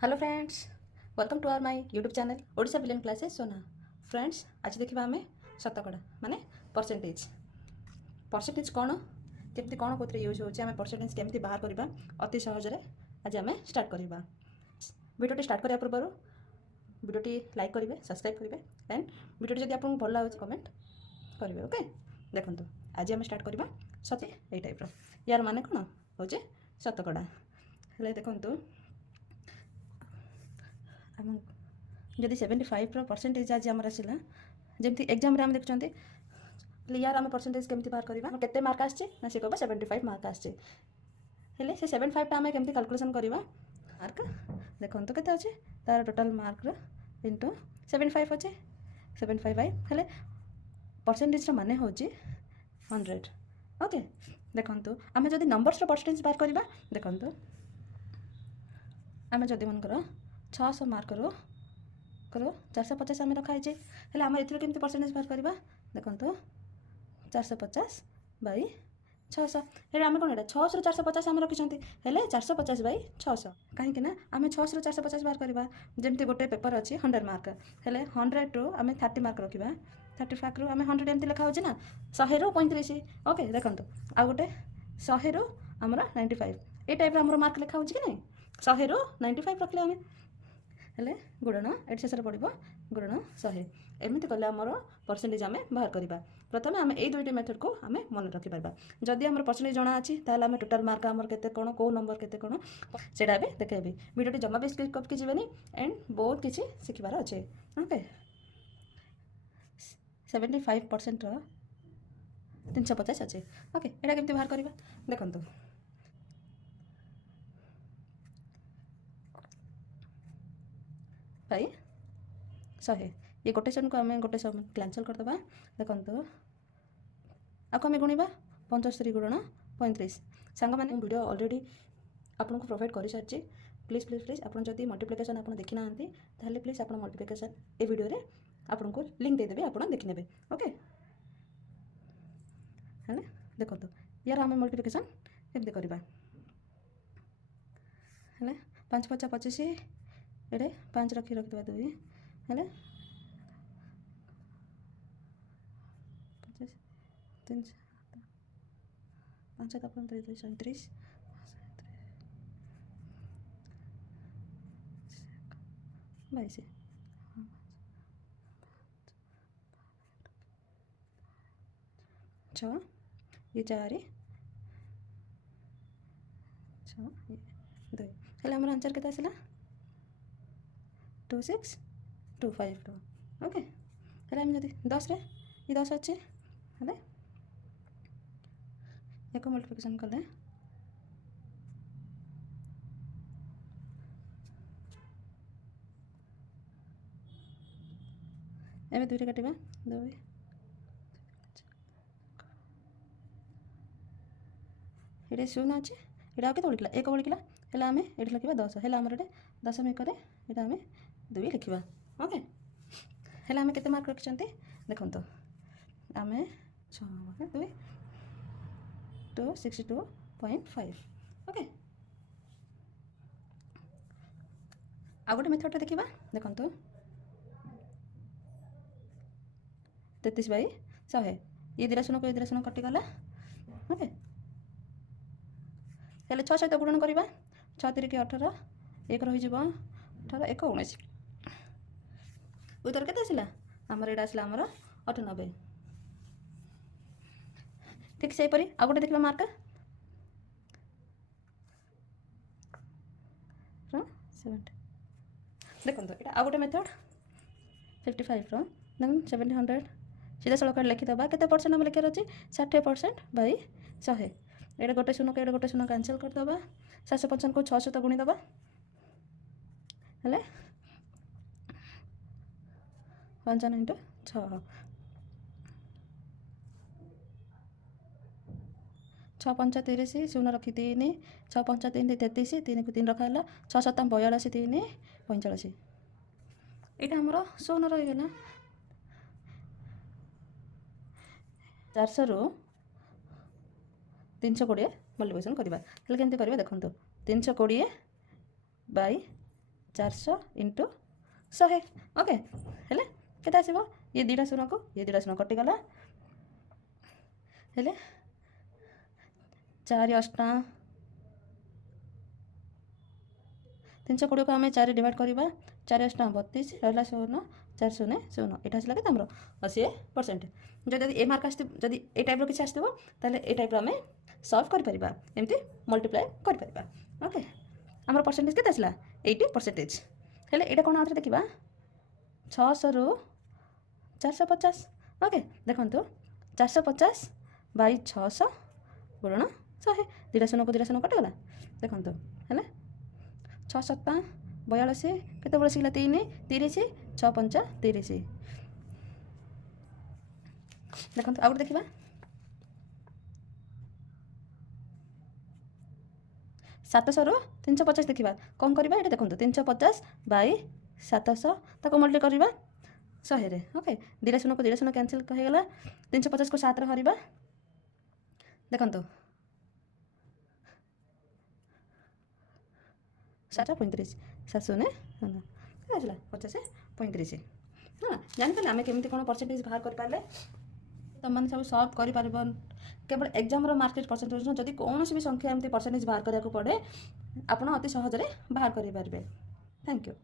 Hello friends, welcome to our my YouTube channel Odisha billion classes सोना। Friends, आज देखा आम शतकड़ा माने परसेंटेज परसेंटेज कौन केमती कौन कौन यूज होमें परसेंटेज केमती बाहर करवा अति सहजरे आज आम स्टार्ट करवा। वीडियो स्टार्ट करने पूर्व वीडियो लाइक करेंगे, सब्सक्राइब करेंगे एंड वीडियो जब आपको भल लगे कमेंट करेंगे। ओके, देखो आज आम स्टार्ट करवा सत यही टाइप यार माने कौन हो शतकड़ा। हेले देखो जदि 75 परसेंटेज आज आम आसला जमी एग्जाम आम देखुं यार आम परसेंटेज केमती बाहर करवा केते मार्क आसे सी कह 75 मार्क आसे हेले से 75 आम केमती कैलकुलेशन करवा। मार्क देखो के अच्छे तार टोटाल मार्क इंटू 75 अच्छे 75 हेले परसेंटेज माने हूँ 100। ओके, देखो आम जब नंबर्स परसेंटेज बाहर करवा देखो आम जदि मनकर 600 मार्क रो 450 आम रखाई हेले आम एमती परसेंटेज बाहर करवा देखो 450 बाई 600 हेले आम कौन 600 रू 450 आम रखी हेले 450 बाई 600 कहीं आम 600 रू 450 बाहर करवा जमी गोटे पेपर अच्छी 100 मार्क हेले 100 रू आम 30 मार्क रखा 35 रू आम 100 एमती लिखा हो ना 100 रू 35। ओके, देखो आ गए 100 रू आमर 95 ये टाइप आम मार्क लिखा हो कि नहीं 100 रू 95 रखले आम हेले गुणन ये शेष पड़ो गुणन 100 एमती कले आमर परसेंटेज आम बाहर करवा। प्रथम आम यही दुईटी मेथड को आम मन रखिपर जदि आम परसेंटेज जना अच्छी आम टोटाल मार्क आमर केते कौन कौ नंबर केते कौन सेटा भी देखेबी। वीडियो जमा भी स्किप करके जीवनी एंड बहुत किसी शिखबार अच्छे। ओके, 75% 350 अच्छे। ओके, यहाँ केमती बाहर करवा देखो भाई 100 ये गोटे सेन को आम गोटे सम कैंसल करदे देखो आपको आम गुणवा 75 गुणन 35 सांग मैंने वीडियो ऑलरेडी आपको प्रोवाइड कर सारी। प्लीज प्लीज प्लीज आप मल्टीप्लिकेशन आप देखी ना प्लीज आप मल्टीप्लिकेशन ए वीडियो आपको लिंक देदेवी आप देखने। ओके, है देखो यार आम मल्टीप्लिकेशन केमती करवा है 5 5 25 ये 5 रखी रखिदेवा 2 है 3 5 7 35 22 6 ये 4 6 2 हेल्ला आमर आंसर के आसला 26252। ओके, हेल्ला आम जब 10 ये 10 अच्छे हेल्ले एक मल्टीप्लिकेशन कले एवं 2 काटा 2 ये 0 अच्छे ये आगे बढ़ला 1 बढ़ला हेल्ला आम ये लिखा 10 हेल्ला आमर ये दशमिक ये आम 2 लिखा। ओके, हेल्ला आम केते मार्क रखिंट देखो आम 6 2 262.5। ओके, आ गए मेथड देखा देखो 33 बाई 100 ये 2 शून्य को ये 2 शून्य कटिगला। ओके, हेल्ले 6 सहित गुणन करवा 6 3 18 1 रही 18 1 19 उत्तर के आसला आमर यहाँ आसला आमर 98। ठीक से आ गए देखा मार्क 70 देखो ये आ गए मेथड 55 देन 700 सीधा सड़क लिखिदे के परसेंट आम लिखार अच्छे 60% बाई 100 ये गोटे शून्य को ये गोटे शून्य कैंसल करदे 755 को 6 सहित गुणीदे हेले 55 इंटू 6 6 5 30 शून्य रखी 3 6 5 3 33 3 को 3 रखा 6 7 42 3 45 यहाँ आमर शून्य रहीगला 400 रू 320 मल्टीप्लिकेशन करवा हेल्ले केमती करवा देखो 320 बाई 400 इंटू 100 ओके हेले केते आसीबो ये दुटा शून्य को ये दुटा शून्य कटि गला हेले 4 अष्टा 320 को आम 4 डिवाइड करवा 4 अष्टा 32 रहा शून्य 4 शून्य शून्य यहाँ आसला कि तुम 80% जदि ए मार्क जदि ए टाइप किसी आसो ताले ए टाइप आम सल्व कर एमती मल्टीप्लाई कर ओके आमर परसेंटेज के आसला 80% हेले यहाँ कौन आउे देखा 600 रु 450 ओके देखो 450 बाई 600 गुणन 100 दुटा शून्य को दुटा शून्य कटिगला देखो है 6 7 42 केत बड़ा 3 30 6 5 30 देखो आउ देखा 700 रु 350 देखा कौन करवा ये देखो 350 बाई 700 ताको मल्टी करवा 100 रे ओके दुटा शून्य को दुटा शून्य कैंसिल होगा 350 को 7 हरवा देखो 7 35 7 शून्य आसला 50 35 हाँ जानीपारे आम केमी कौन परसेंटेज बाहर कर तुमने सब सल्व कर केवल एग्जाम मार्केट परसेंटेज जब कौन भी संख्या एमती परसेंटेज बाहर करा पड़े आप अति सहजरे बाहर करें। Thank you.